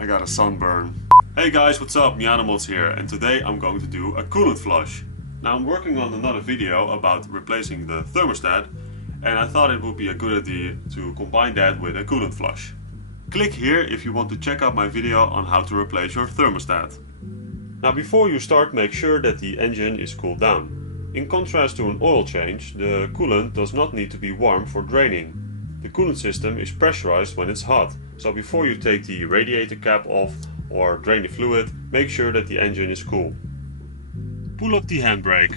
I got a sunburn. Hey guys, what's up? MiataMods here, and today I'm going to do a coolant flush. Now I'm working on another video about replacing the thermostat, and I thought it would be a good idea to combine that with a coolant flush. Click here if you want to check out my video on how to replace your thermostat. Now before you start, make sure that the engine is cooled down. In contrast to an oil change, the coolant does not need to be warm for draining. The coolant system is pressurized when it's hot, so before you take the radiator cap off or drain the fluid, make sure that the engine is cool. Pull up the handbrake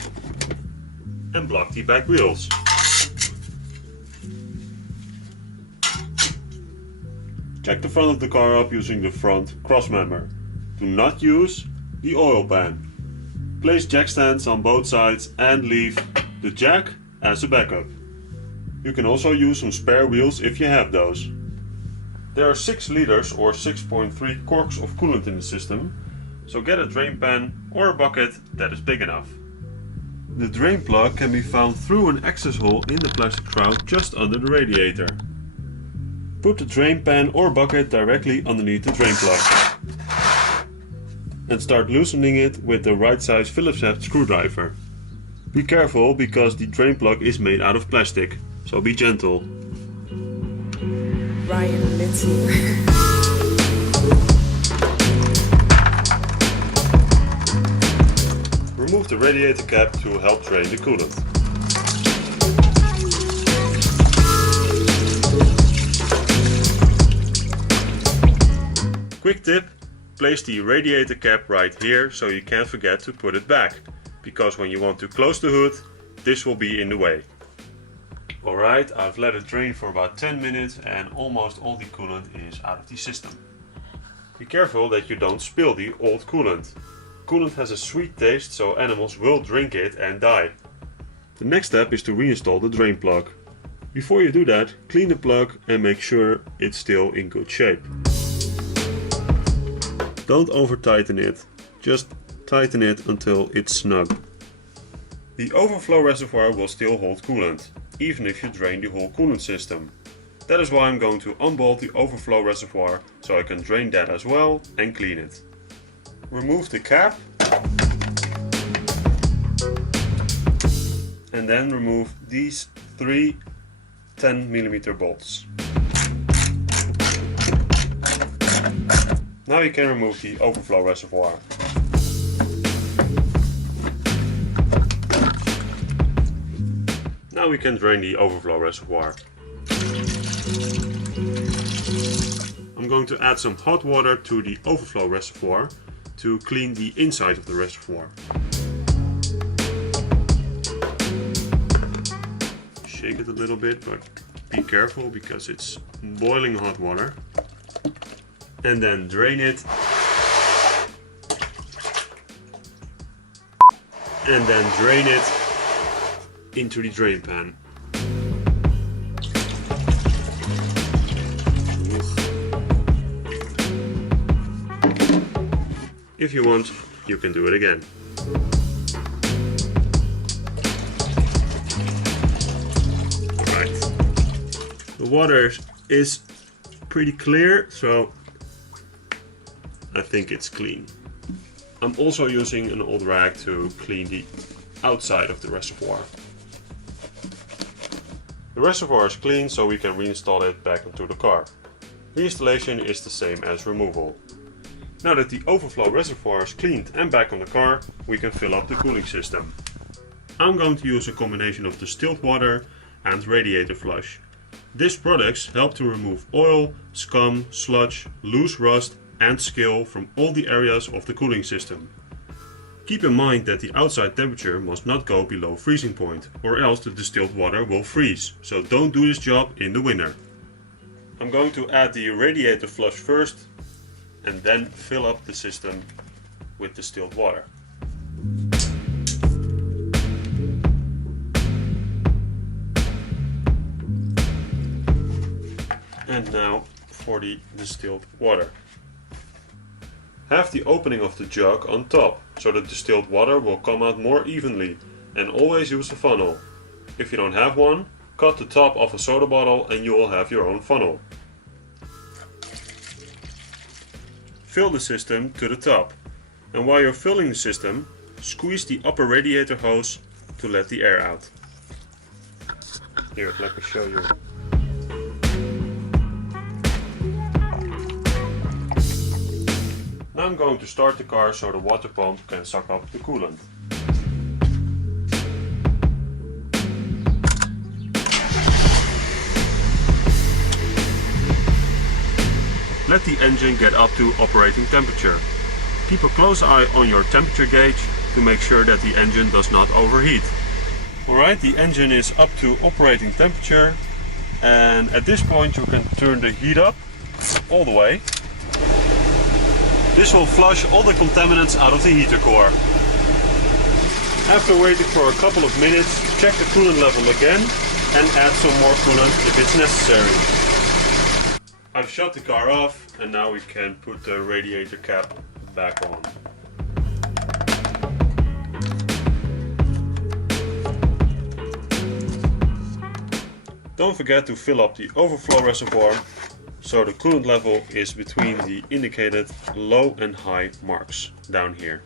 and block the back wheels. Check the front of the car up using the front cross member. Do not use the oil pan. Place jack stands on both sides and leave the jack as a backup. You can also use some spare wheels if you have those. There are 6 liters or 6.3 corks of coolant in the system, so get a drain pan or a bucket that is big enough. The drain plug can be found through an access hole in the plastic shroud just under the radiator. Put the drain pan or bucket directly underneath the drain plug and start loosening it with the right size Phillips head screwdriver. Be careful because the drain plug is made out of plastic, so be gentle. Ryan Little. Remove the radiator cap to help drain the coolant. Quick tip, place the radiator cap right here so you can't forget to put it back, because when you want to close the hood, this will be in the way. Alright, I've let it drain for about 10 minutes and almost all the coolant is out of the system. Be careful that you don't spill the old coolant. Coolant has a sweet taste, so animals will drink it and die. The next step is to reinstall the drain plug. Before you do that, clean the plug and make sure it's still in good shape. Don't over tighten it, just tighten it until it's snug. The overflow reservoir will still hold coolant, even if you drain the whole coolant system. That is why I'm going to unbolt the overflow reservoir so I can drain that as well and clean it. Remove the cap and then remove these 3 10mm bolts. Now you can remove the overflow reservoir. Now we can drain the overflow reservoir. I'm going to add some hot water to the overflow reservoir to clean the inside of the reservoir. Shake it a little bit, but be careful because it's boiling hot water. And then drain it. And then drain it into the drain pan. If you want, you can do it again. Alright. The water is pretty clear, so I think it's clean. I'm also using an old rag to clean the outside of the reservoir. The reservoir is clean, so we can reinstall it back into the car. Reinstallation is the same as removal. Now that the overflow reservoir is cleaned and back on the car, we can fill up the cooling system. I'm going to use a combination of distilled water and radiator flush. These products help to remove oil, scum, sludge, loose rust and skill from all the areas of the cooling system. Keep in mind that the outside temperature must not go below freezing point, or else the distilled water will freeze, so don't do this job in the winter. I'm going to add the radiator flush first and then fill up the system with distilled water. And now for the distilled water. Have the opening of the jug on top, so the distilled water will come out more evenly, and always use a funnel. If you don't have one, cut the top off a soda bottle and you will have your own funnel. fill the system to the top. And while you're filling the system, squeeze the upper radiator hose to let the air out. Here, let me show you. Now I'm going to start the car so the water pump can suck up the coolant. Let the engine get up to operating temperature. Keep a close eye on your temperature gauge to make sure that the engine does not overheat. Alright, the engine is up to operating temperature, and at this point you can turn the heat up all the way. This will flush all the contaminants out of the heater core. After waiting for a couple of minutes, check the coolant level again and add some more coolant if it's necessary. I've shut the car off and now we can put the radiator cap back on. Don't forget to fill up the overflow reservoir so the coolant level is between the indicated low and high marks down here.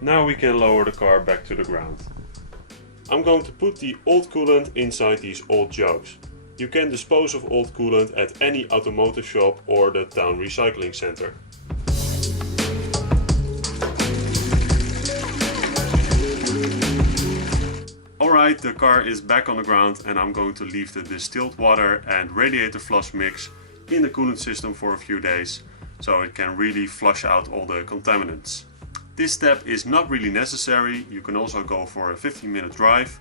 Now we can lower the car back to the ground. I'm going to put the old coolant inside these old jugs. You can dispose of old coolant at any automotive shop or the town recycling center. Alright, the car is back on the ground and I'm going to leave the distilled water and radiator flush mix in the coolant system for a few days so it can really flush out all the contaminants. This step is not really necessary. You can also go for a 15-minute drive.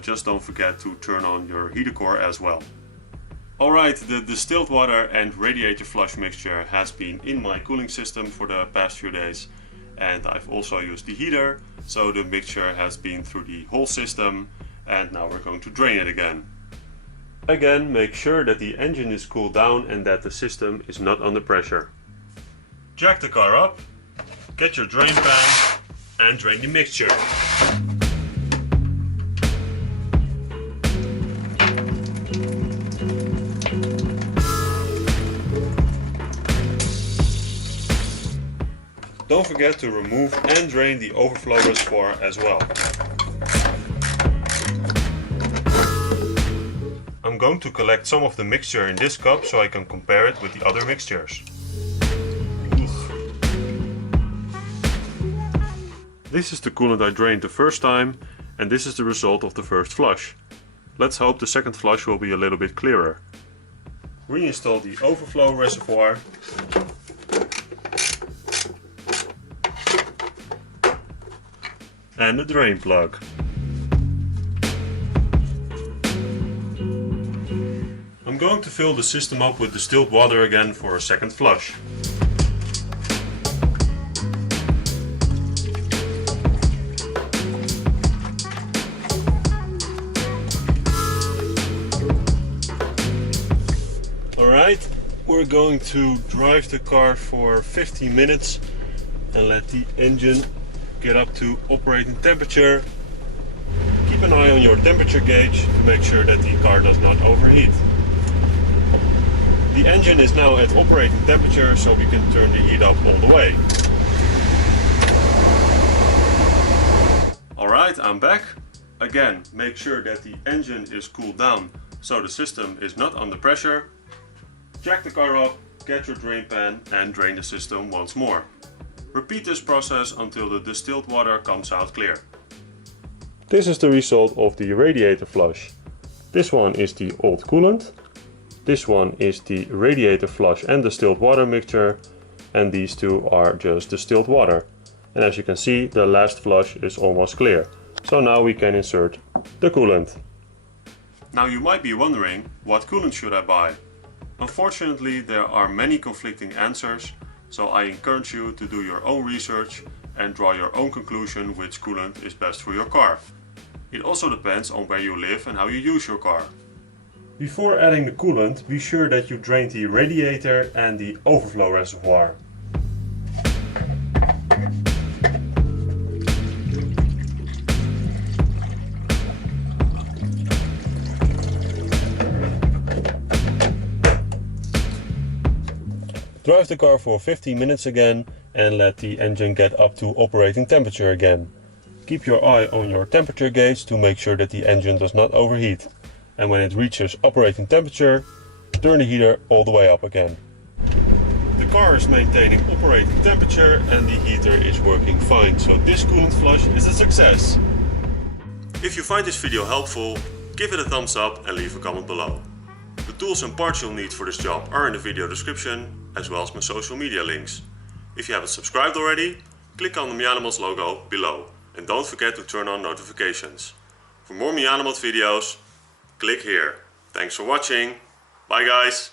Just don't forget to turn on your heater core as well. Alright, the distilled water and radiator flush mixture has been in my cooling system for the past few days, and I've also used the heater, so the mixture has been through the whole system, and now we're going to drain it again. Again, make sure that the engine is cooled down and that the system is not under pressure. Jack the car up, get your drain pan and drain the mixture. Don't forget to remove and drain the overflow reservoir as well. I'm going to collect some of the mixture in this cup so I can compare it with the other mixtures. This is the coolant I drained the first time, and this is the result of the first flush. Let's hope the second flush will be a little bit clearer. Reinstall the overflow reservoir. And the drain plug. I'm going to fill the system up with distilled water again for a second flush. Alright, we're going to drive the car for 15 minutes and let the engine get up to operating temperature. Keep an eye on your temperature gauge to make sure that the car does not overheat. The engine is now at operating temperature, so we can turn the heat up all the way. Alright, I'm back. Again, make sure that the engine is cooled down so the system is not under pressure. Jack the car up, get your drain pan and drain the system once more. Repeat this process until the distilled water comes out clear. This is the result of the radiator flush. This one is the old coolant. This one is the radiator flush and distilled water mixture, and these two are just distilled water. And as you can see, the last flush is almost clear. So now we can insert the coolant. Now you might be wondering, what coolant should I buy? Unfortunately, there are many conflicting answers, so I encourage you to do your own research and draw your own conclusion which coolant is best for your car. It also depends on where you live and how you use your car. Before adding the coolant, be sure that you drain the radiator and the overflow reservoir. Drive the car for 15 minutes again and let the engine get up to operating temperature again. Keep your eye on your temperature gauge to make sure that the engine does not overheat. And when it reaches operating temperature, turn the heater all the way up again. The car is maintaining operating temperature and the heater is working fine, so this coolant flush is a success. If you find this video helpful, give it a thumbs up and leave a comment below. The tools and parts you'll need for this job are in the video description, as well as my social media links. If you haven't subscribed already, click on the MiataMods logo below and don't forget to turn on notifications. For more MiataMods videos, click here. Thanks for watching. Bye guys!